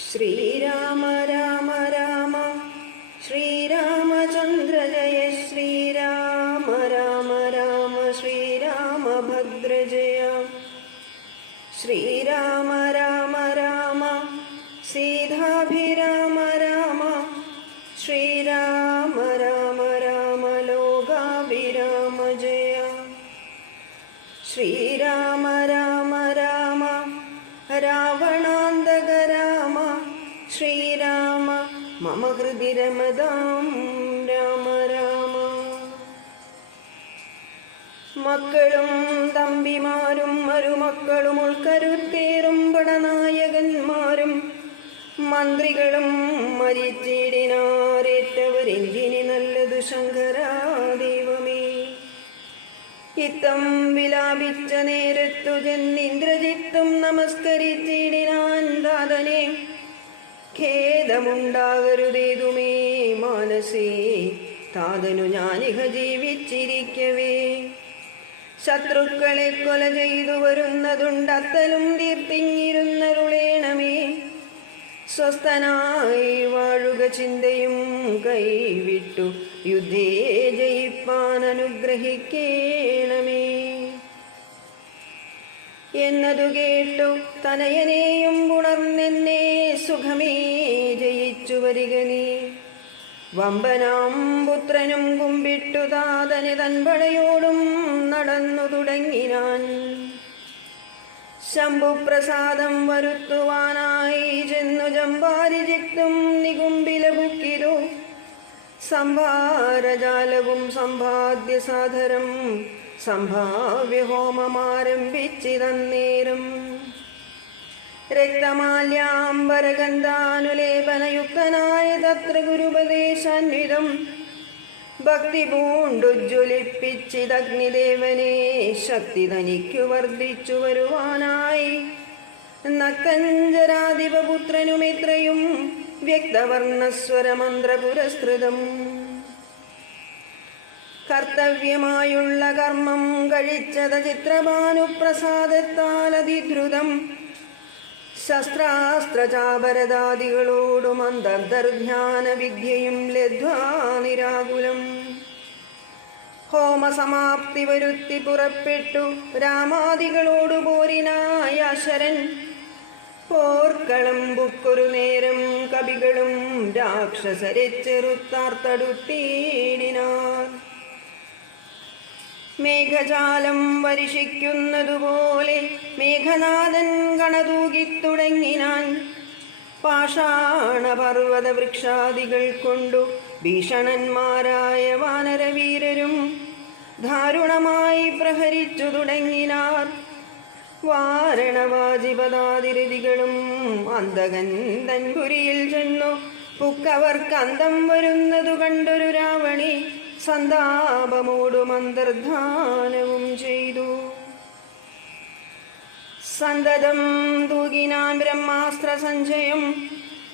ശ്രീരാമ രാമ രാമ ശ്രീരാമചന്ദ്ര ജയ ശ്രീരാമ രാമ രാമ ശ്രീരാമഭദ്ര ജയ ശ്രീരാമ രാമ രാമ സീതാഭിരാമ രാമ ശ്രീരാമ രാമ രാമ ലോകാഭിരാമ ജയ ശ്രീരാമ രാമ രാമ രാവണാന്തക രാമ ശ്രീരാമ മമ ഹൃദി രമതാം രാമ രാമ. മക്കളും തമ്പിമാരും മരുമക്കളും ഉൾക്കരുത്തേറും പടനായകന്മാരും മന്ത്രികളും മരിച്ചിടിനാരേറ്റവരെന്തിന് നല്ലതു ശങ്കരാദൈവമേ. ഇത്തം വിലാപിച്ച നേരത്തു ചെന്നിന്ദ്രജിത്തും നമസ്കരിച്ചിടിനാൻ താതനെ. ഖേദമുണ്ടാകരുതേതുമേ മാനസേ, താതനു ഞാനിഹ ജീവിച്ചിരിക്കവേ. ശത്രുക്കളെ കൊല ചെയ്തു വരുന്നതുണ്ടത്തലും തീർത്തിങ്ങിരുന്നരുളേണമേ. സ്വസ്ഥനായി വാഴുക ചിന്തയും കൈവിട്ടു യുദ്ധേ ജയിപ്പാൻ അനുഗ്രഹിക്കേണമേ എന്നതു കേട്ടു തനയനെയും ഉണർന്നെന്നെ സുഖമേ ജയിച്ചു വരിക നീ. വമ്പനാം പുത്രനും കുമ്പിട്ടു താതന് തൻപടയോടും നടന്നു തുടങ്ങിനാൻ. ശംഭുപ്രസാദം വരുത്തുവാനായി ചെന്നു ജമ്പാരിജിത്തും നികുംബിലബുക്കിതു. സംഭാരജാലവും സമ്പാദ്യ സാധരം സംഭാവ്യഹോമമാരംഭിച്ചിതന്നേരം. രക്തമാല്യാംബരഗന്ധാനുലേപനയുക്തനായ തത്ര ഗുരുപദേശാന്വിതം ഭക്തി പൂണ്ടുജ്വലിപ്പിച്ചിതഗ്നിദേവനെ ശക്തി തനിക്കു വർദ്ധിച്ചു വരുവാനായി. നക്തഞ്ജരാധിപപുത്രനുമിത്രയും വ്യക്തവർണസ്വരമന്ത്രപുരസ്കൃതം. കർത്തവ്യമായുള്ള കർമ്മം കഴിച്ചത ചിത്രഭാനുപ്രസാദത്താൽ അതിദ്രുതം. ശസ്ത്രാസ്ത്രചാപരദാദികളോടും അന്തർധ്യാന വിദ്യയും ലബ്ധ്വാ നിരാകുലം. ഹോമസമാപ്തി വരുത്തി പുറപ്പെട്ടു രാമാദികളോടു പോരിനായ ശരൻ. പോർക്കളം ബുക്കൊരു നേരം കവികളും രാക്ഷസരെ ചെറുത്താർത്തടുത്തിടിനാർ. മേഘജാലം വർഷിക്കുന്നതുപോലെ മേഘനാഥൻ കണതൂകിത്തുടങ്ങിനാൻ. പാഷാണപർവ്വത വൃക്ഷാദികൾ കൊണ്ടു ഭീഷണന്മാരായ വാനരവീരരും ദാരുണമായി പ്രഹരിച്ചു തുടങ്ങിനാർ. വാരണവാജിപദാതിരതികളും അന്തകൻ തൻപുരിയിൽ ചെന്നു പുക്കവർക്ക് അന്തം വരുന്നതു കണ്ടൊരു രാവണി സന്താപമോടും അന്തർധാനവും ചെയ്തു. സന്തതം തൂകിനാൻ ബ്രഹ്മാസ്ത്ര സഞ്ചയം.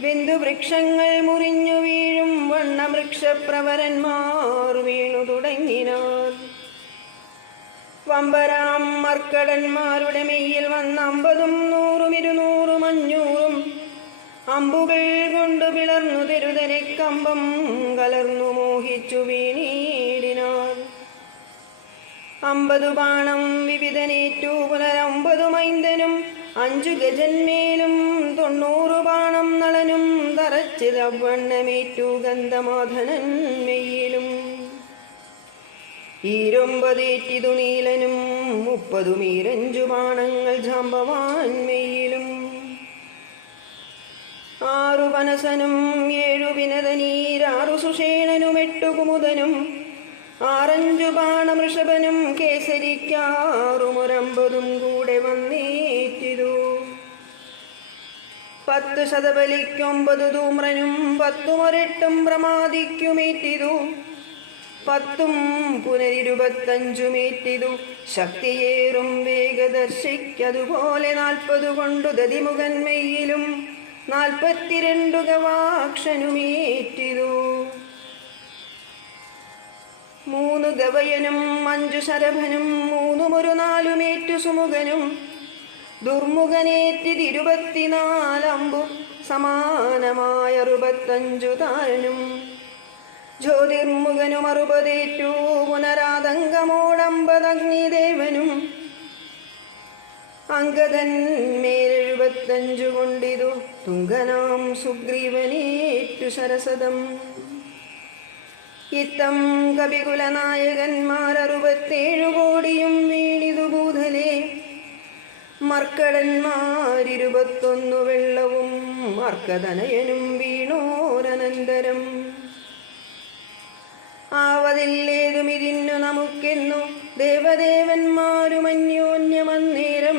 ബിന്ദുവൃക്ഷങ്ങൾ മുറിഞ്ഞു വീഴും വണ്ണവൃക്ഷപ്രവരന്മാർ വീണു തുടങ്ങിനാർ. വമ്പരാം മർക്കടന്മാരുടെ മെയ്യിൽ വന്ന 50, 100, 200, 500 അമ്പുകൾ കൊണ്ടു പിളർന്നു തെരുതനെ കമ്പം കലർന്നു മോഹിച്ചു വീണീടിനാർ. 50 ബാണം വിവിധനേറ്റു പുനർ 9 മൈന്ദനും 5 ഗജന്മേലും 90 ബാണം നളനും തറച്ചിതവണ്ണമേറ്റു ഗന്ധമാധനൻ മെയ്യിലും. 20 നീലനും 30 മീരഞ്ചു ബാണങ്ങൾ ജാമ്പവാൻ മെയ്യിലും. 6 പനസനും 7 വിനതനീർ 6 സുഷേണനും 8 കുമുദനും 6 ബാണമൃഷഭനും കേസരിക്കാറുമൊരമ്പതും കൂടെ വന്നേറ്റിതു. 10 ശതബലിക്കും 9 ധൂമ്രനും 10 ഒരെട്ടും പ്രമാദിക്കുമേറ്റിതു. 10 പുനരിരുപത്തഞ്ചുമേറ്റിതു. ശക്തിയേറും വേഗദർശിക്കതുപോലെ 40 കൊണ്ടു ദതിമുഖൻ മെയ്യിലും 42 ഗവാക്ഷനുമേറ്റിതു. 3 ഗവയനും 5 ശരഭനും 3 4 സുമുഖനും ദുർമുഖനേറ്റി 24 അമ്പു സമാനമായ 65 താരനും ജ്യോതിർമുഖനും 60 പുനരാതങ്കമോടമ്പത് അഗ്നിദേവനും അങ്കദന്മേൽ 75 കൊണ്ടിതു തുങ്കനാം സുഗ്രീവനേറ്റു സരസദം. ഇത്തം കപികുലനായകന്മാർ 67 കോടിയും വീണിതു ഭൂതലേ. മർക്കടന്മാർ 21 വെള്ളവും മർക്കതനയനും വീണോരനന്തരം. ആവതില്ലേതുമിതിന്നു നമുക്കെന്നു ദേവദേവന്മാരും അന്യോന്യമന്നേരം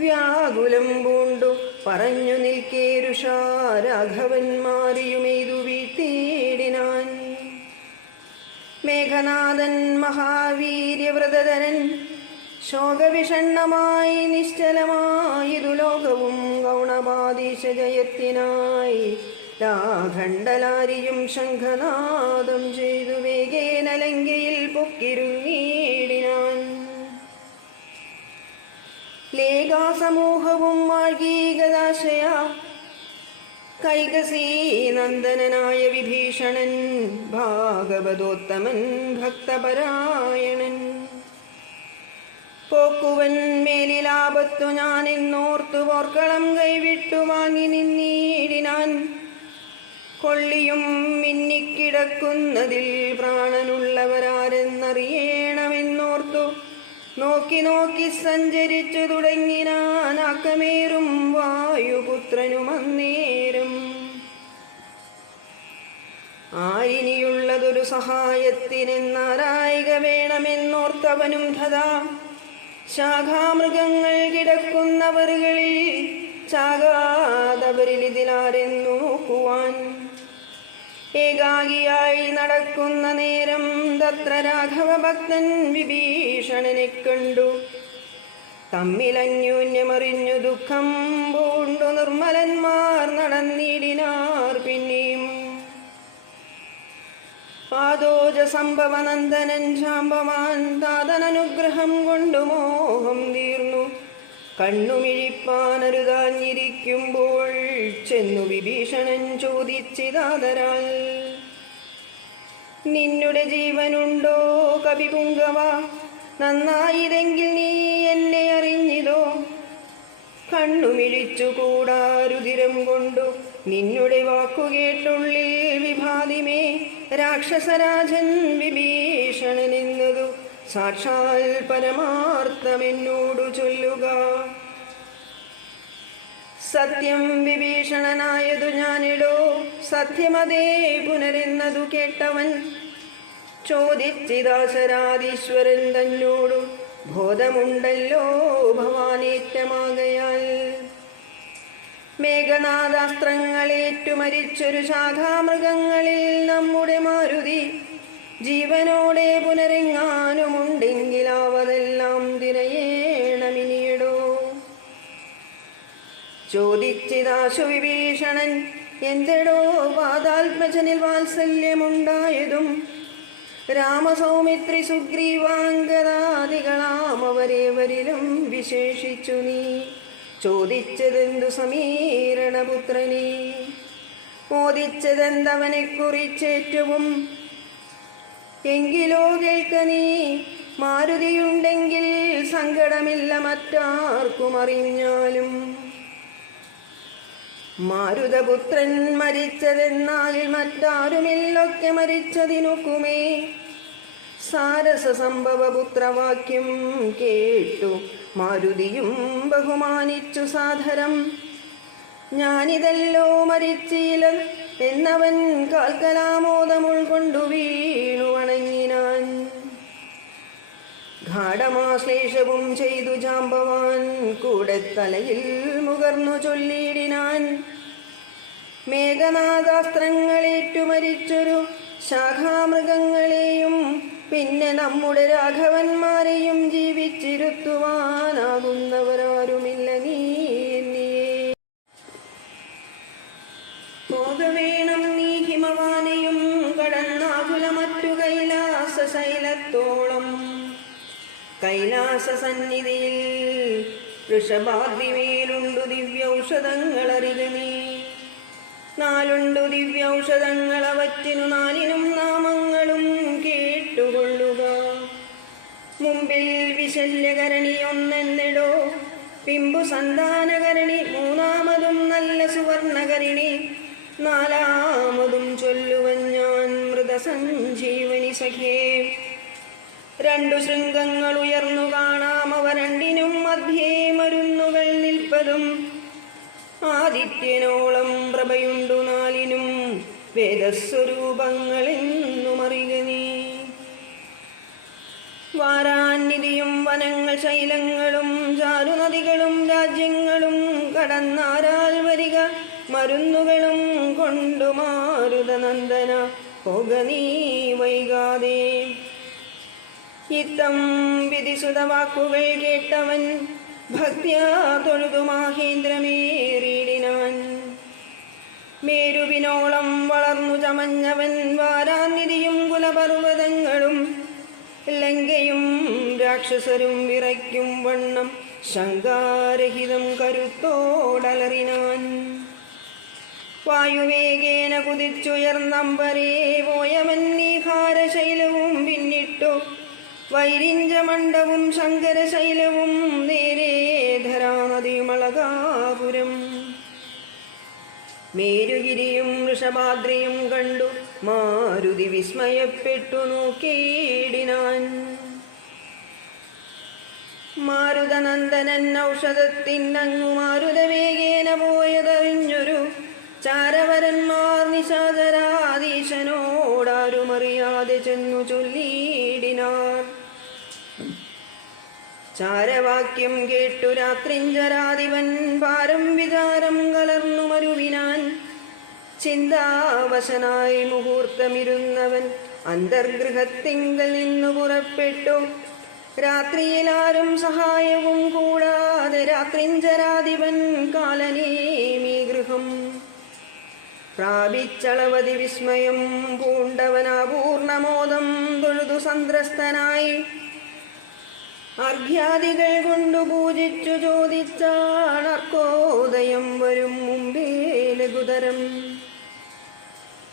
വ്യാകുലം പൂണ്ടു പറഞ്ഞു നിൽക്കേരുഷാ രാഘവന്മാരെയുമെയ്തു വീഴ്ത്തിയിടിനാൻ. മേഘനാഥൻ മഹാവീര്യവ്രതധരൻ ശോകവിഷണ്ണമായി നിശ്ചലമായിതു ലോകവും ഗൗണപാദീശജയത്തിനായി ലാഖണ്ഡലാരിയും ശംഖനാദം ചെയ്തു വേഗേന ലങ്കയിൽ പൊക്കിരുങ്ങിയിടിനാൻ. ലേഖാസമൂഹവും വാഴ്കീകദാശയ കൈകസീ നന്ദനനായ വിഭീഷണൻ ഭാഗവതോത്തമൻ ഭക്തപരായണൻ. പോക്കുവൻ മേലിലാപത്തു ഞാൻ എന്നോർത്തു പോർക്കളം കൈവിട്ടു വാങ്ങി നിന്നീടിനാൻ. കൊള്ളിയും മിന്നിക്കിടക്കുന്നതിൽ പ്രാണനുള്ളവരാരെന്നറിയണമെന്നോർത്തു നോക്കി നോക്കി സഞ്ചരിച്ചു തുടങ്ങിനാൻ ആക്കമേറും വായുപുത്രനും അന്നേരം. ആരിനിയുള്ളതൊരു സഹായത്തിനെന്നാരായിക വേണമെന്നോർത്തവനും ധതാ ശാഖാമൃഗങ്ങൾ കിടക്കുന്നവറുകളിൽ ചാകാതവരിൽ ഇതിലാരെന്നു നോക്കുവാൻ. ഏകാഗിയായി നടക്കുന്ന നേരം തത്ര രാഘവ ഭക്തൻ വിഭീഷണനെ കണ്ടു. തമ്മിലന്യോന്യമറിഞ്ഞു ദുഃഖം പൂണ്ടു നിർമ്മലന്മാർ നടന്നിടിനാർ പിന്നെയും. പാദോജ സംഭവനന്ദനൻ ശാംബവാൻ താതനനുഗ്രഹം കൊണ്ടു മോഹം തീർന്നു. കണ്ണുമിഴിപ്പാനരുതാഞ്ഞിരിക്കുമ്പോൾ ചെന്നു വിഭീഷണൻ ചോദിച്ചിതാദരാൽ, നിന്നുടെ ജീവനുണ്ടോ കപിപുങ്കവ? നന്നായിതെങ്കിൽ നീ എന്നെ അറിഞ്ഞിതോ? കണ്ണുമിഴിച്ചുകൂടാ രുധിരം കൊണ്ടു നിന്നുടെ വാക്കുകേട്ടുള്ളിൽ വിഭാതിമേ രാക്ഷസരാജൻ വിഭീഷണൻ എന്നതു സാക്ഷാൽ പരമാർത്ഥമെന്നോടു ചൊല്ലുക. സത്യം വിഭീഷണനായതു ഞാനിടോ, സത്യമതേ പുനരെന്നതു കേട്ടവൻ ചോദിച്ചിദാശരാധീശ്വരൻ തന്നോടു, ബോധമുണ്ടല്ലോ ഭവാനേറ്റമാകയാൽ. മേഘനാദാസ്ത്രങ്ങളേറ്റു മരിച്ചൊരു ശാഖാമൃഗങ്ങളിൽ നമ്മുടെ മാരുതി ജീവനോടെ പുനരെങ്ങാനുമുണ്ടെങ്കിലാവതെല്ലാം തിരയേണമിനിയിടോ. ചോദിച്ചിതാശു വിഭീഷണൻ, എന്തെടോ പാതാത്മജനിൽ വാത്സല്യമുണ്ടായതും? രാമസൗമിത്രി സുഗ്രീവാംഗദാദികളാം അവരേവരിലും വിശേഷിച്ചു നീ ചോദിച്ചതെന്തു സമീരണപുത്രനെ? മോദിച്ചതെന്തവനെ കുറിച്ചേറ്റവും എങ്കിലോ കേൾക്ക നീ. മാരുതിയുണ്ടെങ്കിൽ സങ്കടമില്ല മറ്റാർക്കും അറിഞ്ഞാലും. മാരുതപുത്രൻ മരിച്ചതെന്നാൽ മറ്റാരുമില്ലൊക്കെ മരിച്ചതിനൊക്കുമേ. സാരസ സംഭവപുത്രവാക്യം കേട്ടു മാരുതിയും ബഹുമാനിച്ചു സാദരം. ഞാനിതല്ലോ മരിച്ചീല എന്നവൻ കാൽക്കലാമോദമുൾകൊണ്ടു വീണു വണങ്ങിനാൻ. ഗാഠമാശ്ലേഷവും ചെയ്തു ജാമ്പവാൻ കൂടെ തലയിൽ മുകർന്നു ചൊല്ലിയിടിനാൻ. മേഘനാദാസ്ത്രങ്ങളേറ്റു മരിച്ചൊരു ശാഖാമൃഗങ്ങളെയും പിന്നെ നമ്മുടെ രാഘവന്മാരെയും ജീവിച്ചിരുത്തുവാനാകുന്നവരാരുമില്ല നീ എന്നിയേ. പോകവേണം നീ ഹിമവാനെയും കടന്നാകുലമറ്റു കൈലാസശൈലത്തോളം. കൈലാസ സന്നിധിയിൽ വൃഷഭാദ്രിമേലുണ്ടു ദിവ്യൌഷധങ്ങളറിക നീ. നാലുണ്ടു ദിവ്യൌഷധങ്ങൾ, അവറ്റിനു നാലിനും നാമങ്ങളും കേട്ടുകൊള്ളുക. മുമ്പിൽ വിശല്യകരണി ഒന്നെന്നിടോ, പിമ്പു സന്താനകരണി, മൂന്നാമതും നല്ല സുവർണകരണി, നാലാമതും ചൊല്ലുവൻ ഞാൻ മൃതസഞ്ജീവനി സഖേ. രണ്ടു ശൃംഗങ്ങൾ ഉയർന്നു കാണാം, അവ രണ്ടിനും മധ്യേ മരുന്നുകൾ നിൽപ്പതും. ആദിത്യനോളം പ്രഭയുണ്ടു നാലിനും, വേദസ്വരൂപങ്ങളെന്നുമറിക നീ. വാരാനിധിയും വനങ്ങൾ ശൈലങ്ങളും ചാരുനദികളും രാജ്യങ്ങളും കടന്നാരാൽ വരിക, മരുന്നുകളും കൊണ്ടു മാരുതനന്ദന പോക നീ വൈകാതെ. ഇത്തം വിധിസുത വാക്കുകൾ കേട്ടവൻ ഭക്ത്യാ തൊഴുതു മാഹേന്ദ്രമേറിയിടിനാൻ. മേരുവിനോളം വളർന്നു ചമഞ്ഞവൻ വാരാനിധിയും കുലപർവ്വതങ്ങളും ലങ്കയും രാക്ഷസരും വിറയ്ക്കും വണ്ണം ശങ്കാരഹിതം കരുത്തോടലറിനാൻ. വായുവേഗേന കുതിച്ചുയർന്നമ്പരേ പോയവൻ നീഹാരശൈലവും പിന്നിട്ടു, വൈരിഞ്ചമണ്ഡവും ശങ്കരശൈലവും നേരേ ധരാനദിയുമളകാപുരം. മേരുഗിരിയും വൃഷഭാദ്രിയും കണ്ടു മാരുതി വിസ്മയപ്പെട്ടു നോക്കിയിടിനാൻ. മാരുതനന്ദനൻ ഔഷധത്തിനങ്ങു മാരുതവേഗേന പോയതറിഞ്ഞൊരു ചാരവരന്മാർ നിശാചരാധീശനോടാരുമറിയാതെ ചെന്നു ചൊല്ലിയിടിനാർ. ചാരവാക്യം കേട്ടു രാത്രിഞ്ചരാധിപൻ ഭാരം വിചാരം കലർന്നു മരുവിനാൻ. ചിന്താവശനായി മുഹൂർത്തമിരുന്നവൻ അന്തർഗൃഹത്തിങ്കൽ നിന്നു പുറപ്പെട്ടു. രാത്രിയിലാരും സഹായവും കൂടാതെ രാത്രിഞ്ചരാധിപൻ കാലനേമീ ഗൃഹം പ്രാപിച്ചളവതി വിസ്മയം പൂണ്ടവനാപൂർണമോദം തൊഴുതു സന്ത്രസ്തനായി. അർഘ്യാദികൾ കൊണ്ടു പൂജിച്ചു ചോദിച്ചാണർക്കോദയം വരും മുമ്പേ ലഘുതരം.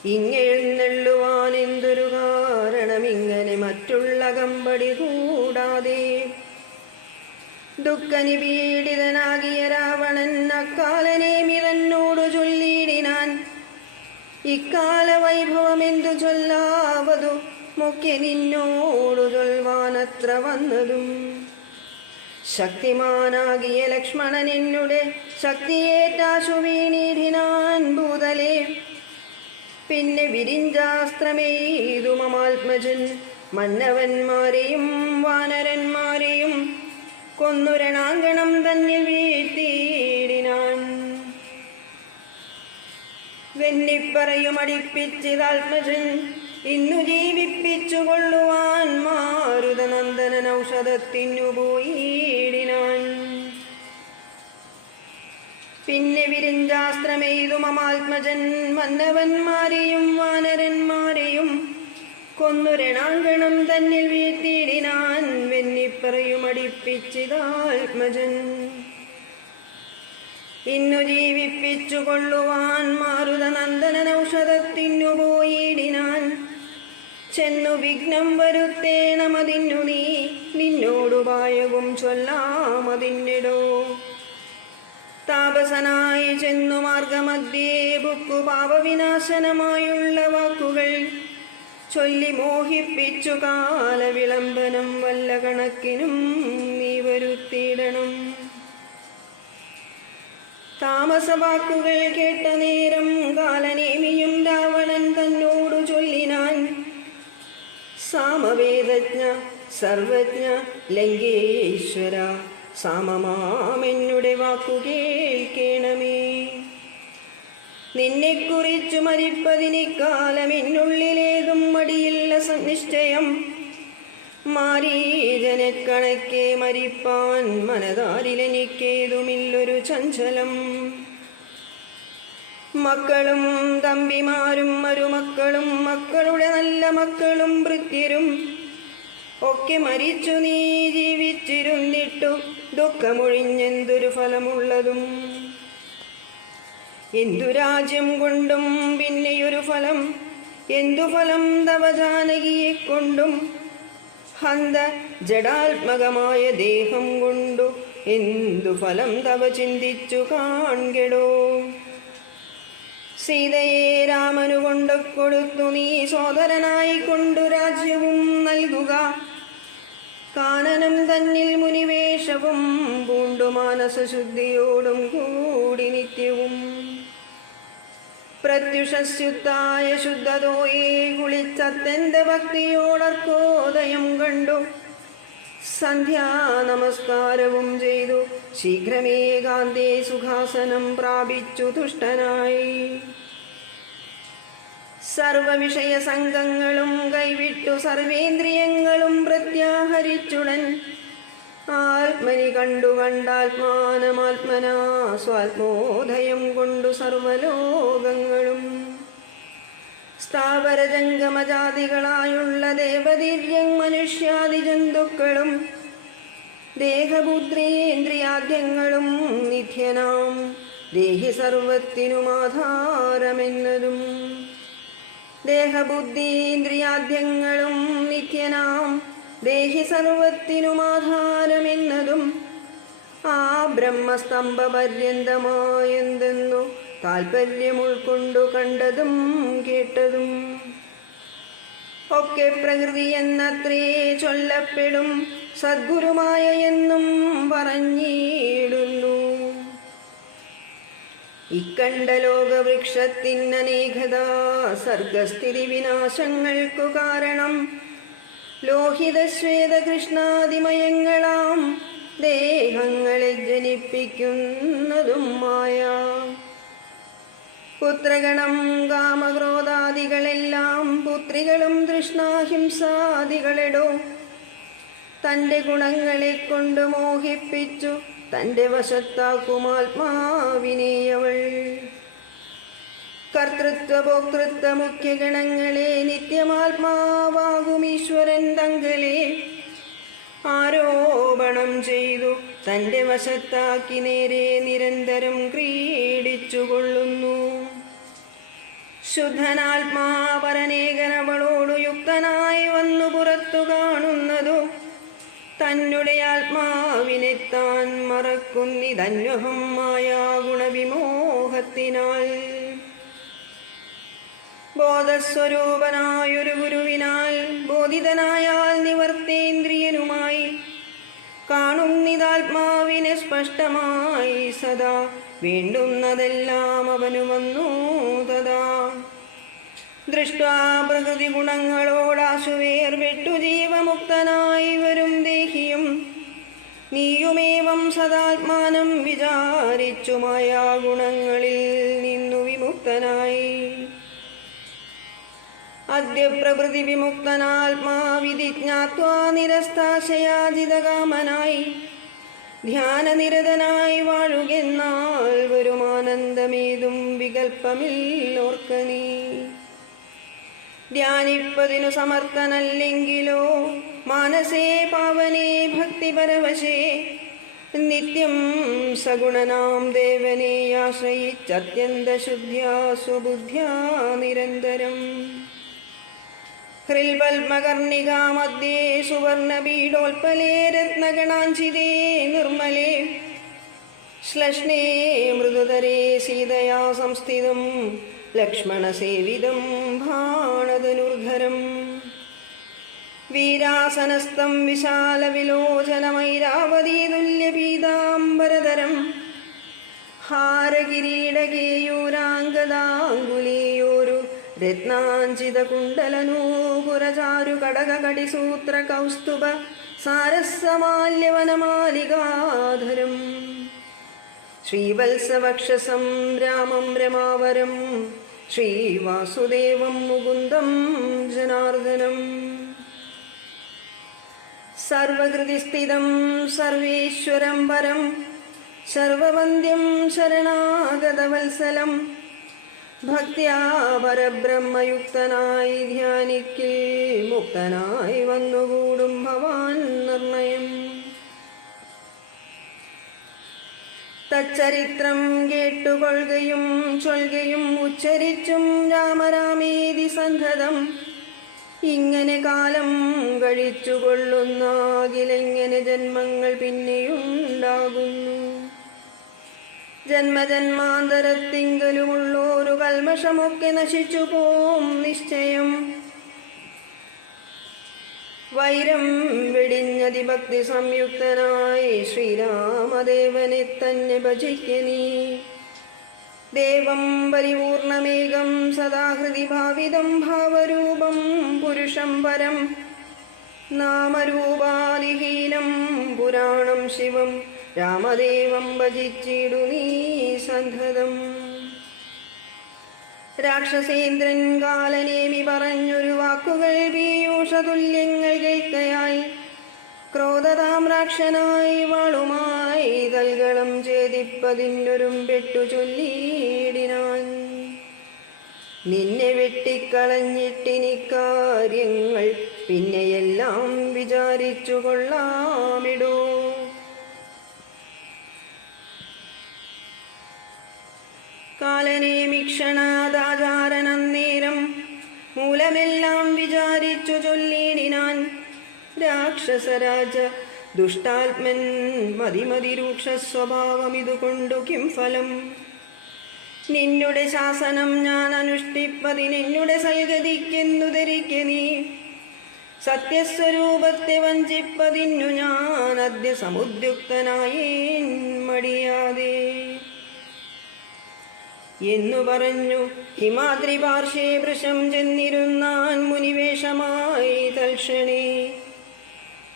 ഇങ്ങെഴുന്നള്ളുവാൻ എന്തൊരു കാരണം, ഇങ്ങനെ മറ്റുള്ള കമ്പടി കൂടാതെ. ദുഃഖനിപീഡിതനാകിയ രാവണൻ അക്കാലനേമി തന്നോടു ചൊല്ലിയിടിനാൻ. ഇക്കാല വൈഭവമെന്തു ചൊല്ലാവതു, മുഖ്യ നിന്നോടു ചൊൽവാനത്ര വന്നതും. ശക്തിമാനാകിയ ലക്ഷ്മണൻ എന്നുടെ ശക്തിയേറ്റാശു വീണിടിനാൻ ഭൂതലേ. പിന്നെ വിരിഞ്ചാസ്ത്രമെയ്തു മമാത്മജൻ മന്നവന്മാരെയും വാനരന്മാരെയും കൊന്നു രണാങ്കണം തന്നിൽ വീഴ്ത്തിയിടിനാൻ. വെന്നിപ്പറയും അടിപ്പിച്ചിതാത്മജൻ ഇന്നു ജീവിപ്പിച്ചു കൊള്ളുവാൻ മാരുതനന്ദനൻ ഔഷധത്തിനു പോയിടിനാൻ. പിന്നെ വിരിഞ്ചാസ്ത്രമെയ്തു മമാത്മജൻ മന്നവന്മാരെയും വാനരന്മാരെയും കൊന്നു രണാങ്കണം തന്നിൽ വീഴ്ത്തിയിടിനാൻ. വെന്നിപ്പറയും അടിപ്പിച്ചിതാത്മജൻ ഇന്നു ജീവിപ്പിച്ചു കൊള്ളുവാൻ മാരുതനന്ദനൻ ഔഷധത്തിനു പോയിടിനാൻ. ചെന്നു വിഘ്നം വരുത്തേണമതിന്നു നീ, നിന്നോടുപായവും ചൊല്ലാമതിന്നിടോ. താപസനായി ചെന്നു മാർഗമധ്യേ ബുക്കു പാപവിനാശനമായുള്ള വാക്കുകൾ ചൊല്ലി മോഹിപ്പിച്ചു കാലവിളംബനം വല്ല കണക്കിനും നീ വരുത്തിയിടണം. താമസവാക്കുകൾ കേട്ട നേരം കാലനേമിയും രാവണൻ തന്നോടു ചൊല്ലിനാൻ. സാമവേദജ്ഞ സർവജ്ഞ ലങ്കേശ്വര, സാമമാമെന്നുടെ വാക്കു കേൾക്കേണമേ. നിന്നെക്കുറിച്ചു മരിപ്പതിനിക്കാലം എന്നുള്ളിലേതും മടിയില്ല നിശ്ചയം. മാരീജനെ കണക്കെ മരിപ്പാൻ മനതാരിലെനിക്കേതുമില്ലൊരു ചഞ്ചലം. മക്കളും തമ്പിമാരും മരുമക്കളും മക്കളുടെ നല്ല മക്കളും ഭൃത്യരും ഒക്കെ മരിച്ചു നീ ജീവിച്ചിരുന്നിട്ടു ദുഃഖമൊഴിഞ്ഞെന്തൊരു ഫലമുള്ളതും. എന്തു രാജ്യം കൊണ്ടും പിന്നെയൊരു ഫലം, എന്തു ഫലം തവ ജാനകിയെ കൊണ്ടും, ഹന്ത ജഡാത്മകമായ ദേഹം കൊണ്ടു എന്തു ഫലം തവ ചിന്തിച്ചു കാൺകെടോ. സീതയെ രാമനു കൊണ്ടു കൊടുത്തു നീ സോദരനായി കൊണ്ടു രാജ്യവും നൽകുക. കാനനം തന്നിൽ മുനിവേഷവും പൂണ്ടു മാനസശുദ്ധിയോടും കൂടി നിത്യവും. പ്രത്യുഷസ്യുത്തായ ശുദ്ധതോയെ കുളിച്ചത്യന്ത ഭക്തിയോടർക്കോദയം കണ്ടു. സന്ധ്യാ നമസ്കാരവും ചെയ്തു ശീഘ്രമേകാന്തേ സുഖാസനം പ്രാപിച്ചു തുഷ്ടനായി. സർവവിഷയ സംഘങ്ങളും കൈവിട്ടു സർവേന്ദ്രിയങ്ങളും പ്രത്യാഹരിച്ചുടൻ ആത്മനി കണ്ടു കണ്ടാത്മാനമാത്മനാ സ്വാത്മോദയം കൊണ്ടു സർവലോകങ്ങളും. സ്ഥാവരജംഗമജാതികളായുള്ള ദേവദിവ്യം മനുഷ്യാദി ജന്തുക്കളും ദേഹബുദ്ധിയേന്ദ്രിയാദ്യങ്ങളും നിത്യനാം ദേഹി സർവത്തിനുമാധാരമെന്നതും. ദേഹബുദ്ധിയേന്ദ്രിയാദ്യങ്ങളും നിത്യനാം ദേഹി സർവത്തിനുമാധാരമെന്നതും ആ ബ്രഹ്മസ്തംഭപര്യന്തമായെന്തെന്നു താൽപര്യം ഉൾക്കൊണ്ടു കണ്ടതും കേട്ടതും. ഒക്കെ പ്രകൃതി എന്നത്രേ ചൊല്ലപ്പെടും സദ്ഗുരുമായ എന്നും പറഞ്ഞിടുന്നു. ഇക്കണ്ട ലോകവൃക്ഷത്തിനനേകത സർഗസ്ഥിതി വിനാശങ്ങൾക്കു കാരണം ലോഹിതശ്വേതകൃഷ്ണാതിമയങ്ങളാം ദേഹങ്ങളെ ജനിപ്പിക്കുന്നതും മായ. പുത്രഗണം കാമക്രോധാദികളെല്ലാം പുത്രികളും തൃഷ്ണാഹിംസാദികളെടോ. തൻ്റെ ഗുണങ്ങളെ കൊണ്ട് മോഹിപ്പിച്ചു തൻ്റെ വശത്താക്കുമാത്മാവിനെയവൾ. കർത്തൃത്വ ഭോക്തൃത്വ മുഖ്യഗണങ്ങളെ നിത്യമാത്മാവാകും ഈശ്വരൻ തങ്ങളെ ആരോപണം ചെയ്തു തൻ്റെ വശത്താക്കി നേരെ നിരന്തരം ക്രീഡിച്ചുകൊള്ളുന്നു. ശുദ്ധനാത്മാപരനേകനവളോടു യുക്തനായി വന്നു പുറത്തു കാണുന്നതു തന്നെ ആത്മാവിനെ താൻ മറക്കുന്നിതന്വഹം മായാ ഗുണവിമോഹത്തിനാൽ. ബോധസ്വരൂപനായൊരു ഗുരുവിനാൽ ബോധിതനായാൽ നിവർത്തേന്ദ്രിയനുമായി കാണുന്നിതാത്മാവിനെ സ്പഷ്ടമായി സദാ വേണ്ടുന്നതെല്ലാം അവനു വന്നു തഥാ. ദൃഷ്ട്വാ പ്രകൃതി ഗുണങ്ങളോടാശുവേർ വിട്ടു ജീവമുക്തനായി വരും ദേഹിയും നീയുമേവം സദാത്മാനം വിചാരിച്ചു മായാ ഗുണങ്ങളിൽ നിന്നു വിമുക്തനായി. അദ്യ പ്രകൃതി വിമുക്തനാത്മാവിധി ജ്ഞാത്വാ നിരസ്താശയാജിതകാമനായി ധ്യാനനിരതനായി വാഴുകെന്നാൽ വരുമാനന്ദമേതും വികൽപ്പമില്ലോർക്കനീ. ധ്യാനിപ്പതിനു സമർത്ഥനല്ലെങ്കിലോ മാനസേ പാവനേ ഭക്തിപരവശേ നിത്യം സഗുണനാം ദേവനെ ആശ്രയിച്ചത്യന്തശുദ്ധ്യാ സ്വബുദ്ധ്യാ നിരന്തരം. ഹൃൽപത്മകർണികാമധ്യേ സുവർണപീഠോൽപലേ രത്നഗണാഞ്ചിതേ നിർമ്മലേ ശ്ലഷ്ണേ മൃദുതരേ സീതയാ സംസ്ഥിതം ലക്ഷ്മണസേവിതം ഭാണധനുർധരം. വീരാസനസ്ഥം വിശാലവിലോചനമൈരാവതീതുല്യപീതാംബരധരം ഹാരകിരീടകേയൂരാംഗദാംഗുലീയോരു രത്നാഞ്ചിതകുണ്ടലനൂപുരചാരു കടകകടിസൂത്ര കൗസ്തുഭ സാരസമാല്യവനമാലികാധരം. ശ്രീവത്സവക്ഷസം രാമം രമാവരം ശ്രീവാസുദേവം മുകുന്ദം ജനാർദ്ദനം. സർവകൃതിസ്ഥിതം സർവേശ്വരം പരം സർവവന്ദ്യം ശരണാഗതവത്സലം ഭക്ത്യാ പരബ്രഹ്മയുക്തനായി ധ്യാനിക്കിൽ മുക്തനായി വന്നുകൂടും ഭവാൻ നിർണയം. തച്ചരിത്രം കേട്ടുകൊള്ളുകയും ചൊൽകയും ഉച്ചരിച്ചും രാമരാമേതി സന്തതം ഇങ്ങനെ കാലം കഴിച്ചുകൊള്ളുന്നാകിലെങ്ങനെ ജന്മങ്ങൾ പിന്നെയുണ്ടാകുന്നു. ജന്മജന്മാന്തരത്തിങ്കലുമുള്ളൊരു കൽമഷമൊക്കെ നശിച്ചു പോം നിശ്ചയം. വൈരം വെടിഞ്ഞതിഭക്തി സംയുക്തനായി ശ്രീരാമദേവനെ തന്നെ ഭജിക്ക നീ. ദേവം പരിപൂർണമേകം സദാഹൃതി ഭാവിതം ഭാവരൂപം പുരുഷം പരം നാമരൂപാദിഹീനം പുരാണം ശിവം രാമദേവം ഭജിച്ചിടു നീ സന്തതം. രാക്ഷസേന്ദ്രൻ കാലനേമി പറഞ്ഞൊരു വാക്കുകൾ പീയൂഷതുല്യങ്ങൾ കേൾക്കയായി ക്രോധതാമ്രാക്ഷനായി വാളുമായി തൽകളം ഛേദിപ്പതിനൊരും പെട്ടു ചൊല്ലിയിടിനാൻ. നിന്നെ വെട്ടിക്കളഞ്ഞിട്ടിനിക്കാര്യങ്ങൾ പിന്നെയെല്ലാം വിചാരിച്ചു കൊള്ളാമിടൂ. കാലനേമിക്ഷണാദാചാരനന്നേരം മൂലമെല്ലാം വിചാരിച്ചു ചൊല്ലിടിനാൻ. രാക്ഷസരാജ ദുഷ്ടാത്മൻ മതിമതിരൂക്ഷ സ്വഭാവമിതുകൊണ്ടു കിം ഫലം. നിന്നുടെ ശാസനം ഞാൻ അനുഷ്ഠിപ്പതിനെന്നുടെ സൽഗതിക്കെന്നു ധരിക്ക നീ. സത്യസ്വരൂപത്തെ വഞ്ചിപ്പതിന്നു ഞാൻ അദ്യ സമുദ്യുക്തനായേൻ മടിയാതെ എന്നു പറഞ്ഞു ഹിമാദ്രി പാർശ്വേ വൃഷം ചെന്നിരുന്നാൻ മുനിവേഷമായി തൽക്ഷണേ.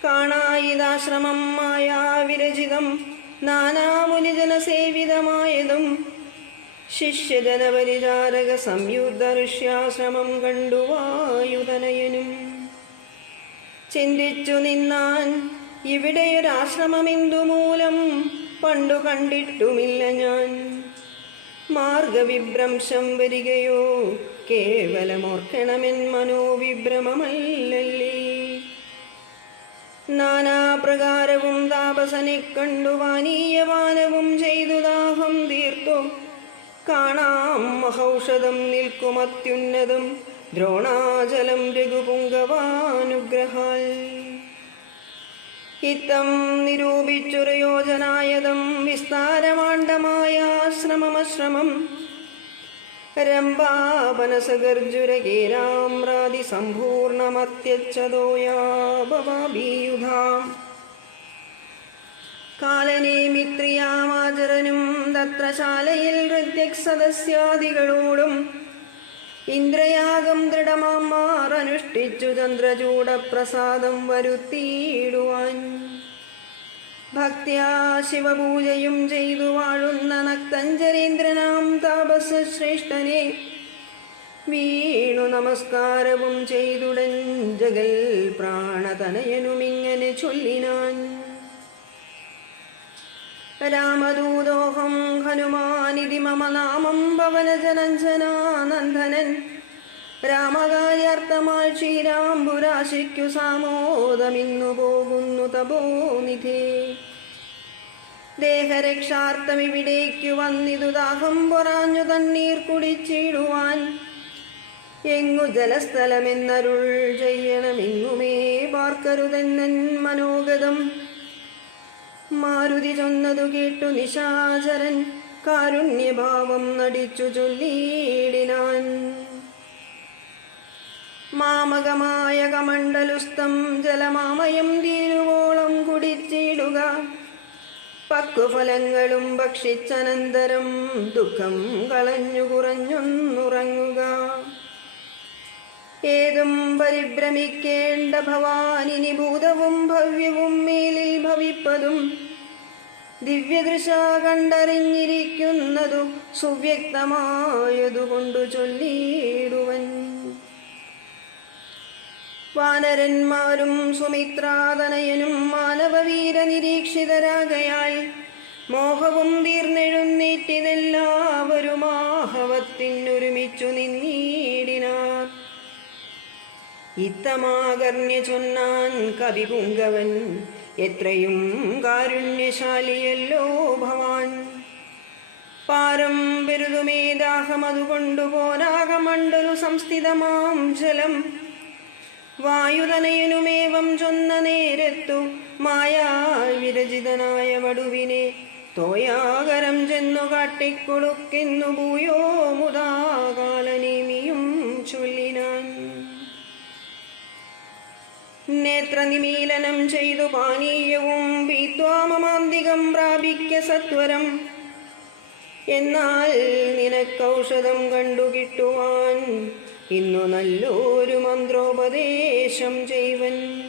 കാണായിതാശ്രമം മായാവിരചിതം നാനാമുനിജനസേവിതമായതും ശിഷ്യജനപരിചാരക സംയുക്ത ഋഷ്യാശ്രമം കണ്ടു വായുതനയനും. ചിന്തിച്ചു നിന്നാൻ ഇവിടെയൊരാശ്രമമെന്തുമൂലം പണ്ടു കണ്ടിട്ടുമില്ല ഞാൻ. മാർഗവിഭ്രംശം വരികയോ കേവലമോർക്കണമെൻ മനോവിഭ്രമമല്ലല്ലേ. നാനാപ്രകാരവും താപസനെ കണ്ടു വാനീയപാനവും ചെയ്തു ദാഹം തീർത്തു. കാണാം മഹൌഷധം നിൽക്കുമത്യുന്നതം ദ്രോണാചലം രഘുപുങ്കവാനുഗ്രഹാൽ. ഇത്തം നിരൂപിച്ചൊരു യോജനായതം വിസ്താരമാണ്ഡമായാശ്രമമശ്രമം. രംഭാപനസഗർജുരകേരാമ്രാതി സമ്പൂർണമത്യച്ഛതോയാഭവാഭിയുധാം. കാലനേമിത്രിയാമാചരനും തത്ര ശാലയിൽ ഋത്യക് സദസ്യാദികളോടും ഇന്ദ്രയാഗം ദൃഢമാർ അനുഷ്ഠിച്ചു ചന്ദ്രചൂഡപ്രസാദം വരുത്തിയിടുവാൻ. ഭക്ത്യാ ശിവപൂജയും ചെയ്തു വാഴുന്ന നക്തഞ്ചരീന്ദ്രനാം താപസ ശ്രേഷ്ഠനെ വീണു നമസ്കാരവും ചെയ്തുടൻ ജഗൽ പ്രാണതനയനുമിങ്ങനെ ചൊല്ലിനാൻ. രാമദൂതോഹം ഹനുമാനിതി മമ നാമം പവനജനഞ്ജനാനന്ദനൻ. രാമകാര്യാർത്ഥമായി ശ്രീരാംബുരാശിക്കു സാമോദമിന്നു പോകുന്നു തപോനിധേ. ദേഹരക്ഷാർത്ഥമിവിടേക്കു വന്നിതു ദാഹം പൊറാഞ്ഞു തണ്ണീർ കുടിച്ചിടുവാൻ. എങ്ങു ജലസ്ഥലമെന്നരുൾ ചെയ്യണമെങ്ങുമേ പാർക്കരുതെന്നൻ മനോഗതം. മാരുതി ചൊന്നതു കേട്ടു നിശാചരൻ കാരുണ്യഭാവം നടിച്ചു ചൊല്ലിയിടിനാൻ. മാമകമായ കമണ്ഡലുസ്തം ജലമാമയം തീരുവോളം കുടിച്ചിടുക. പക്വഫലങ്ങളും ഭക്ഷിച്ചനന്തരം ദുഃഖം കളഞ്ഞു കുറഞ്ഞൊന്നുറങ്ങുക. ഏതും പരിഭ്രമിക്കേണ്ട ഭവാനിനി ഭൂതവും ഭവ്യവും മേലിൽ ഭവിപ്പതും ദിവ്യദൃശ കണ്ടറിഞ്ഞിരിക്കുന്നതു സുവ്യക്തമായതുകൊണ്ടു ചൊല്ലിയിടുവൻ. വാനരന്മാരും സുമിത്രാതനയനും മാനവവീര നിരീക്ഷിതരാകയാൽ മോഹവും തീർന്നെഴുന്നേറ്റിതെല്ലാവരും ആഹവത്തിനൊരുമിച്ചു നിന്നീടിനാർ. ഇത്തമാകർണ്യ ചൊന്നാൻ കവിപുങ്കവൻ എത്രയും കാരുണ്യശാലിയല്ലോ ഭവാൻ. പാരം പെരുതുമേ ദാഹമതുകൊണ്ടു പോരാകമണ്ഡലു സംസ്ഥിതമാം ജലം വായുതനയനുമേവം ചൊന്ന നേരത്തു മായാ വിരചിതനായ വടുവിനെ തോയാകരം ചെന്നു കാട്ടിക്കൊടുക്കെന്നു ഭൂയോ മുതാകാലനേമിയും ചൊല്ലിനാൻ. നേത്രനിമീലനം ചെയ്തു പാനീയവും പീത്വാമമാന്തികം പ്രാപിക്ക സത്വരം. എന്നാൽ നിനക്കൗഷധം കണ്ടു കിട്ടുവാൻ ഇന്നു നല്ലൊരു മന്ത്രോപദേശം ചെയ്വൻ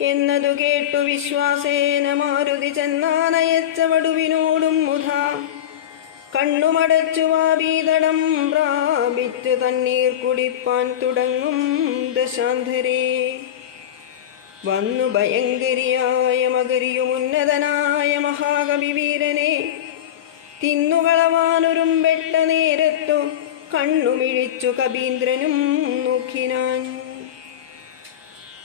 എന്നതു കേട്ടു വിശ്വാസേന മാരുതി ചെന്നാനയച്ച വടുവിനോടും മുധാ കണ്ണുമടച്ചു വാപീതടം പ്രാപിച്ചു തണ്ണീർ കുടിപ്പാൻ തുടങ്ങും ദശാന്തരേ. വന്നു ഭയങ്കരിയായ മകരിയുമുന്നതനായ മഹാകവിവീരനെ തിന്നുകളവാനൊരുമ്പെട്ട നേരത്തു കണ്ണുമിഴിച്ചു കവീന്ദ്രനും നോക്കിനാൻ.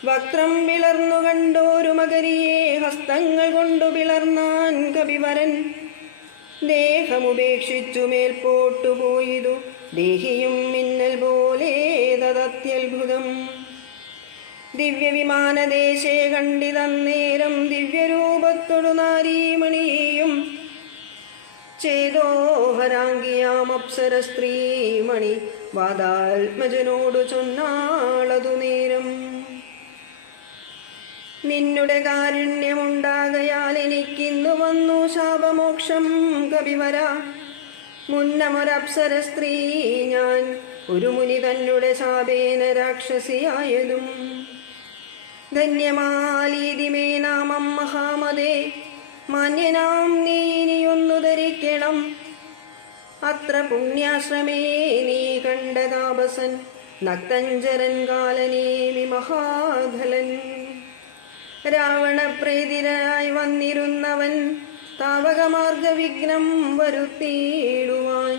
വക്രം പിളർന്നു കണ്ടോരു മകരിയെ ഹസ്തങ്ങൾ കൊണ്ടു പിളർന്നാൻ കവിവരൻ. ദേഹമുപേക്ഷിച്ചു മേൽപോട്ടുപോയിതു ദേഹിയും മിന്നൽ പോലെ തദത്യത്ഭുതം. ദിവ്യവിമാനദേശേ കണ്ടിതന്നേരം ദിവ്യരൂപത്തൊടു നാരീമണിയെയും ചേതോഹരാംഗിയാം അപ്സര സ്ത്രീമണി വാദാത്മജനോടു ചൊന്നാളതു നേരം. നിന്നുടെ കാരുണ്യമുണ്ടാകയാൽ എനിക്കിന്നു വന്നു ശാപമോക്ഷം കവിവര. മുന്നമൊരപ്സര സ്ത്രീ ഞാൻ ഒരു മുനി തന്നെ ശാപേന രാക്ഷസിയായതും. ധന്യമാലീതിമേ നാമം മഹാമതേ മാന്യനാം നീ ഇനിയൊന്നു ധരിക്കണം. അത്ര പുണ്യാശ്രമേ നീ കണ്ട താപസൻ നക്തഞ്ചരൻ കാലനേമി മഹാധലൻ. രാവണപ്രേരിതനായി വന്നിരുന്നവൻ താവകമാർഗ വിഘ്നം വരുത്തിയിടുവാൻ.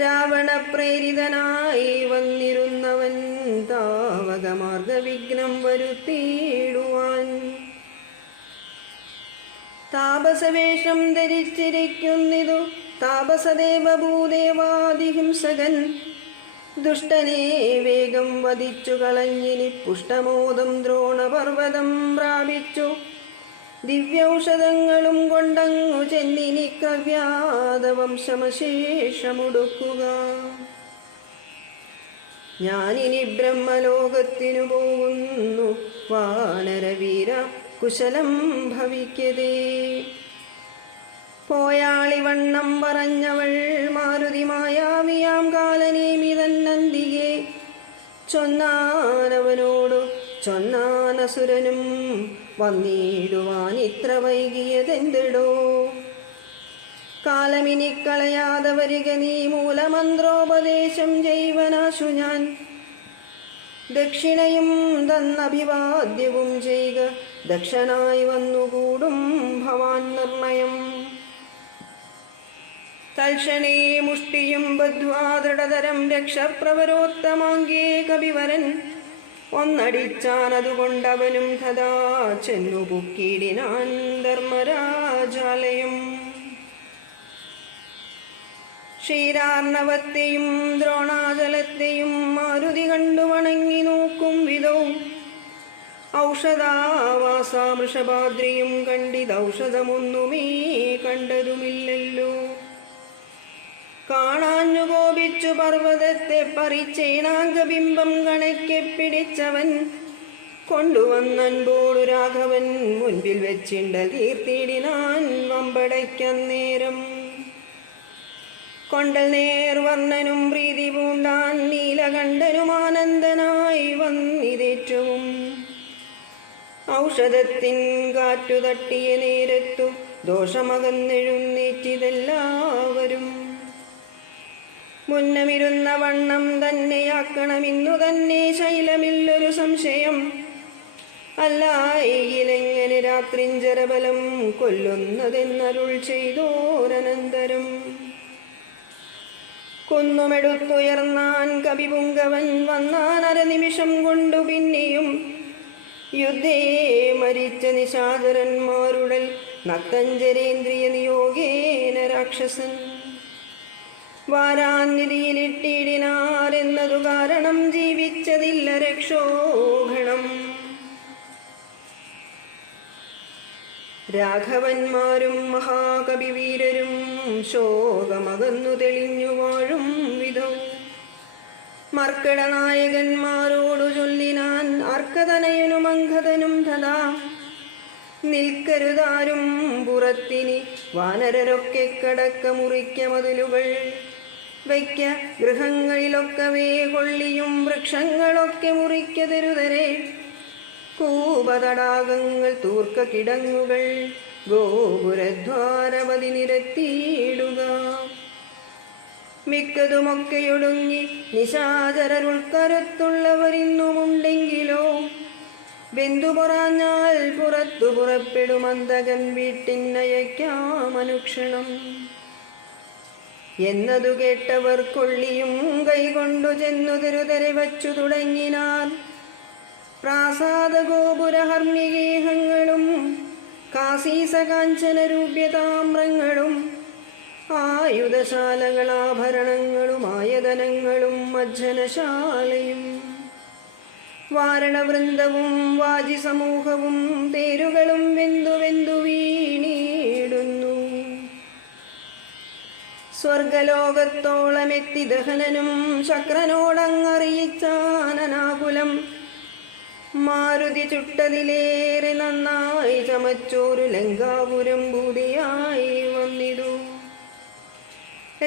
രാവണപ്രേരിതനായി വന്നിരുന്നവൻ താവകമാർഗ വിഘ്നം വരുത്തിയിടുവാൻ. താപസവേഷം ധരിച്ചിരിക്കുന്നിതു താപസദേവഭൂദേവാദിഹിംസകൻ. ദുഷ്ടനെ വേഗം വധിച്ചു കളഞ്ഞിനി പുഷ്ടമോദം ദ്രോണപർവ്വതം പ്രാപിച്ചു. ദിവ്യൌഷധങ്ങളും കൊണ്ടങ്ങു ചെന്നിനി കവ്യാതവംശമശേഷമുടുക്കുക. ഞാനിനി ബ്രഹ്മലോകത്തിനു പോകുന്നു വാനരവീര കുശലം ഭവിക്കതേ. പോയാളിവണ്ണം പറഞ്ഞവൾ മാരുതി മായാവിയാം കാലനേമി തന്നന്തിയെ ചൊന്നാനവനോടു ചൊന്നാനസുരനും വന്നിടുവാൻ ഇത്ര വൈകിയതെന്തിടോ. കാലമിനിക്കളയാതെ വരിക നീ മൂലമന്ത്രോപദേശം ചെയ്വനാശു ഞാൻ. ദക്ഷിണയും തന്നഭിവാദ്യവും ചെയ്യുക ദക്ഷനായി വന്നുകൂടും ഭവാൻ നിർണയം. തൽക്ഷണേ മുഷ്ടിയും ബദ്ധ്വാ ദൃഢതരം രക്ഷപ്രവരോത്തമാങ്കേ കവിവരൻ ഒന്നടിച്ചാനതുകൊണ്ടവനും തഥാ ചെന്നു പുക്കിടിനാൻ ധർമ്മരാജാലയം. ക്ഷീരാർണവത്തെയും ദ്രോണാചലത്തെയും മാരുതി കണ്ടു വണങ്ങി നോക്കും വിധവും ഔഷധാവാസാമൃഷഭാദ്രിയും കണ്ടിതൗഷധമൊന്നുമേ കണ്ടതുമില്ലല്ലോ. കാണാഞ്ഞു കോപിച്ചു പർവ്വതത്തെ പറിച്ചേനാംഗബിംബം കണക്കെ പിടിച്ചവൻ കൊണ്ടുവന്നൻപോടു രാഘവൻ മുൻപിൽ വെച്ചിണ്ട തീർത്തിടിനാൻ വമ്പടയ്ക്കന്നേരം. കൊണ്ടൽ നേർവർണ്ണനും പ്രീതി പൂണ്ടാൻ നീലകണ്ഠനുമാനന്ദനായി വന്നിതേറ്റവും. ഔഷധത്തിൻ കാറ്റു തട്ടിയ നേരത്തു ദോഷമകന്നെഴുന്നേറ്റിതെല്ലാവരും. മുന്നമിരുന്ന വണ്ണം തന്നെയാക്കണമെന്നു തന്നെ ശൈലമില്ലൊരു സംശയം. അല്ലായെങ്കിലെങ്ങനെ രാത്രിഞ്ചരബലം കൊല്ലുന്നതെന്നരുൾ ചെയ്തോരനന്തരം. കുന്നുമെടുത്തുയർന്നാൻ കവിപുങ്കവൻ വന്നാൻ അരനിമിഷം കൊണ്ടു പിന്നെയും യുദ്ധേ മരിച്ച നിശാചരന്മാരുടെ നക്തഞ്ചരേന്ദ്രിയ നിയോഗേന രാക്ഷസൻ വാരാന്നിധിയിലിട്ടിടിനാരെന്നതു കാരണം ജീവിച്ചതില്ല രക്ഷോഘണം. രാഘവന്മാരും മഹാകവിവീരരും ശോകമകന്നു തെളിഞ്ഞു വാഴും വിധം മർക്കടനായകന്മാരോടു ചൊല്ലിനാൻ അർക്കതനയനും അങ്കദനും തഥാ നിൽക്കരുതാരും പുറത്തിനി വാനരരൊക്കെ കടക്ക മുറിക്ക മതിലുകൾ വയ്ക്ക ഗൃഹങ്ങളിലൊക്കവേ കൊള്ളിയും വൃക്ഷങ്ങളൊക്കെ മുറിക്കതരുതരെ കൂപതടാകങ്ങൾ തൂർക്ക കിടങ്ങുകൾ ഗോപുരദ്വാരപതി നിരത്തിയിടുക. മിക്കതുമൊക്കെയൊടുങ്ങി നിശാചരരുൾക്കരുത്തുള്ളവരിന്നുമുണ്ടെങ്കിലോ വെന്തു പൊറാഞ്ഞാൽ പുറത്തു പുറപ്പെടുമന്തകൻ വീട്ടിനയക്കാമനുക്ഷണം എന്നതു കേട്ടവർ കൊള്ളിയും കൈകൊണ്ടു ചെന്നു തിരുതരെ വച്ചു തുടങ്ങിനാർ. പ്രാസാദ ഗോപുരഹർമ്മികേഹങ്ങളും കാശീസകാഞ്ചന രൂപ്യതാമ്രങ്ങളും ആയുധശാലകളാഭരണങ്ങളും ആയതനങ്ങളും മജ്ജനശാലയും വാരണവൃന്ദവും വാജിസമൂഹവും തേരുകളും വെന്തു വെന്തു വീണിടുന്നു. സ്വർഗലോകത്തോളമെത്തി ദഹനനും ശക്രനോടങ്ങറിയിച്ചാനനാകുലം മാരുതി ചുട്ടതിലേറെ നന്നായി ചമച്ചോരു ലങ്കാപുരം ഭൂതിയായി വന്നിതു.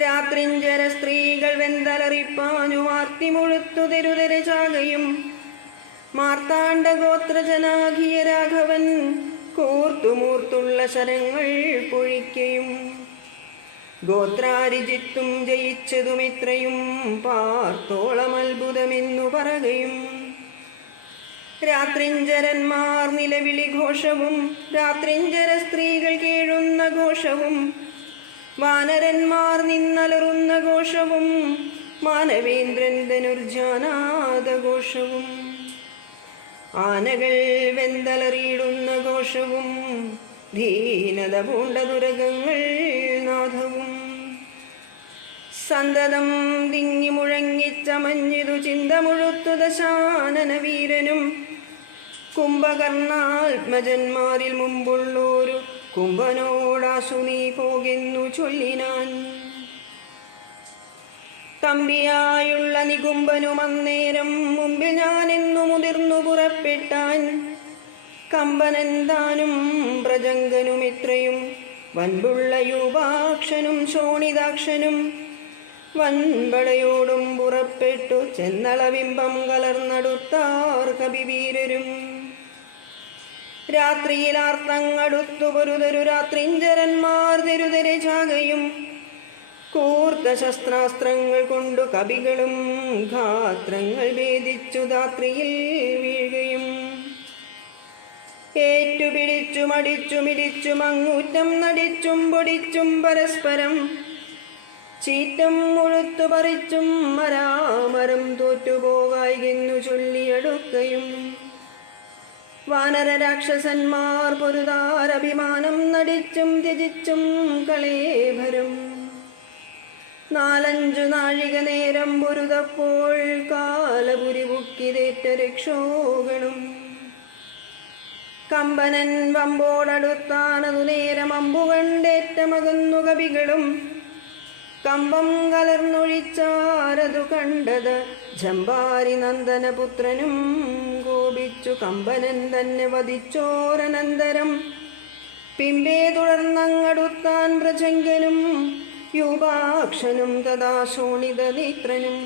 രാത്രിഞ്ചര സ്ത്രീകൾ വെന്തലറിപ്പാനു വാർത്തി മുഴുത്തു തെരുതരെ ചാകയും മാർത്താണ്ഡ ഗോത്രജനാകിയ രാഘവൻ കൂർത്തുമൂർത്തുള്ള ശരങ്ങൾ പൊഴിക്കയും ഗോത്രാരിജിത്തും ജയിച്ചതുമിത്രയും പാർത്തോളം അത്ഭുതമെന്നു പറകയും രാത്രിഞ്ചരന്മാർ നിലവിളി ഘോഷവും രാത്രിഞ്ചര സ്ത്രീകൾ കേഴുന്ന ഘോഷവും വാനരന്മാർ നിന്നലറുന്ന ഘോഷവും മാനവേന്ദ്രൻ ധനുർജാനാദഘോഷവും ആനകൾ വെന്തലറിയിടുന്ന ഘോഷവും ധീനത പൂണ്ട ദുരകങ്ങൾ നാഥവും സന്തതം തിങ്ങി മുഴങ്ങിച്ചമഞ്ഞിതു ചിന്ത മുഴുത്തു ദശാനന വീരനും കുംഭകർണാത്മജന്മാരിൽ മുമ്പുള്ളോരു കുംഭനോടാശു നീ പോകെന്നു ചൊല്ലിനാൻ. തമ്പിയായുള്ള നികുംബനും അന്നേരം മുമ്പിൽ ഞാനെന്നു മുതിർന്നു പുറപ്പെട്ടാൻ. കമ്പനൻ താനും പ്രജങ്കനും ഇത്രയും വൻപുള്ള യൂപാക്ഷനും ശോണിതാക്ഷനും വൻപടയോടും പുറപ്പെട്ടു ചെന്നളബിംബം കലർന്നടുത്താർ കവിവീരരും. രാത്രിയിലാർത്തങ്ങടുത്തു പൊരുതരു രാത്രിഞ്ചരന്മാർ തെരുതരെ ചാകയും കൂർത്ത ശസ്ത്രാസ്ത്രങ്ങൾ കൊണ്ടു കവികളും ഘാത്രങ്ങൾ ഭേദിച്ചു ധാത്രിയിൽ വീഴുകയും ഏറ്റുപിടിച്ചും അടിച്ചും ഇടിച്ചും അങ്ങൂറ്റം നടിച്ചും പൊടിച്ചും പരസ്പരം ചീറ്റം മുഴുത്തു പറിച്ചും മരാമരം തോറ്റുപോകായെന്നു ചൊല്ലിയടുക്കയും വാനര രാക്ഷസന്മാർ പൊരുതാരഭിമാനം നടിച്ചും ത്യജിച്ചും കളേഭരം 4-5 നാഴിക നേരം പൊരുതപ്പോൾ കാലപുരി മുക്കിതേറ്റ രക്ഷോഗണം. കമ്പനൻ വമ്പോടടുത്താനതു നേരം അമ്പുകണ്ടേറ്റമകന്നു കവികളും കമ്പം കലർന്നൊഴിച്ചാരതു കണ്ടത് ജംബാരി നന്ദനപുത്രനും കോപിച്ചു കമ്പനൻ തന്നെ വധിച്ചോരനന്തരം പിമ്പേ തുടർന്നങ്ങടുത്താൻ പ്രജങ്കനും യൂപാക്ഷനും തഥാ ശോണിത നേത്രനും.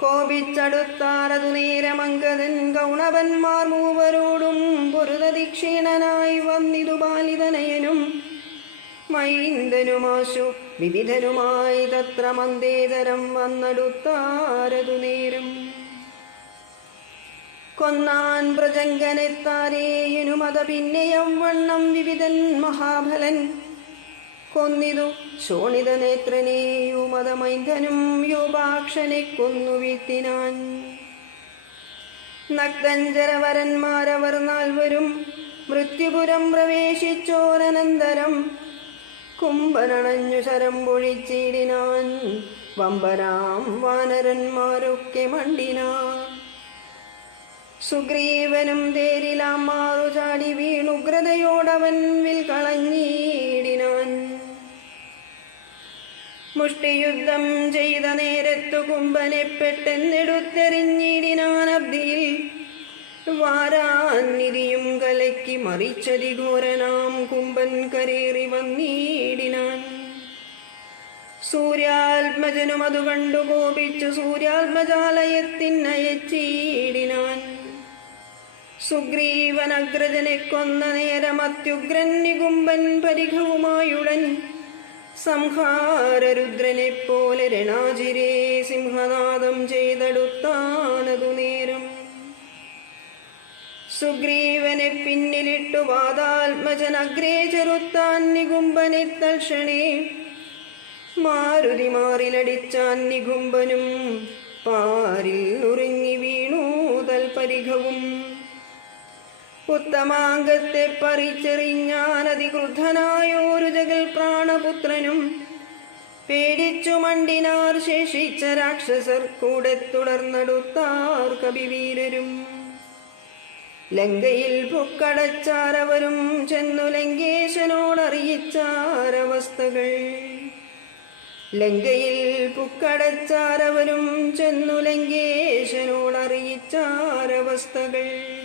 കോപിച്ചടുത്താരതു നേരമങ്കദൻ ഗൗണവന്മാർ മൂവരോടും പൊരുതദീക്ഷീണനായി വന്നിതു ബാലിതനയനും മൈന്ദനുമാശു വിവിധനുമായി തത്ര മന്ദേതരം വന്നടുത്താരതു നേരം. കൊന്നാൻ പ്രജങ്കനെത്താരേയനുമത പിന്നെയവണ്ണം വിവിധൻ മഹാബലൻ കൊന്നിതു ശോണിത നേത്രനെയുമത മൈന്ദനും യൂപാക്ഷനെ കൊന്നു വീഴ്ത്തിനാൻ. നക്തഞ്ചരവരന്മാരവർ 4 വരും മൃത്യുപുരം പ്രവേശിച്ചോരനന്തരം കുംഭനണഞ്ഞു ശരം പൊഴിച്ചിടിനാൻ. വമ്പനാം വാനരന്മാരൊക്കെ മണ്ടിനാൻ. സുഗ്രീവനും തേരിലാം മാറു ചാടി വീണുഗ്രതയോടവൻ വിൽ കളഞ്ഞിടിനാൻ. മുഷ്ടിയുദ്ധം ചെയ്ത നേരത്തു കുംഭനെ പെട്ടെന്നെടുത്തെറിഞ്ഞിടിനാൻ. അബ്ദിയിൽ വാരാനിധിയും കലക്കി മറിച്ചതിഘോരനാം കുംഭൻ കരേറി വന്നിടിനാൻ. സൂര്യാത്മജനും അതു കണ്ടു കോപിച്ചു സൂര്യാത്മജാലയത്തിനയച്ചിടിനാൻ. സുഗ്രീവനഗ്രജനെ കൊന്ന നേരം അത്യുഗ്രൻ നികുംബൻ പരിഘവുമായുടൻ സംഹാരരുദ്രനെ പോലെ രണാചിരേ സിംഹനാദം ചെയ്തെടുത്താനതു നേരം. സുഗ്രീവനെ പിന്നിലിട്ടു വാതാത്മജൻ അഗ്രേ ചെറുത്താൻ നികുംബനെ തൽക്ഷണേ. മാരുതി മാറിലടിച്ചാൻ നികുംബനും പാരിൽ നുറുങ്ങി വീണു തൽപരിഘവും. ഉത്തമാംഗത്തെ പറിച്ചെറിഞ്ഞാൻ അതിക്രുദ്ധനായോരു ജഗൽ പ്രാണപുത്രനും. പേടിച്ചു മണ്ടിനാർ ശേഷിച്ച രാക്ഷസർ കൂടെ തുടർന്നെടുത്താർ കവിവീരരും. ലങ്കയിൽ പുക്കടച്ചാരവരും ചെന്നു ലങ്കേശനോടറിയിച്ചാരവസ്ഥകൾ. ലങ്കയിൽ പുക്കടച്ചാരവരും ചെന്നു ലങ്കേശനോടറിയിച്ചാരവസ്ഥകൾ.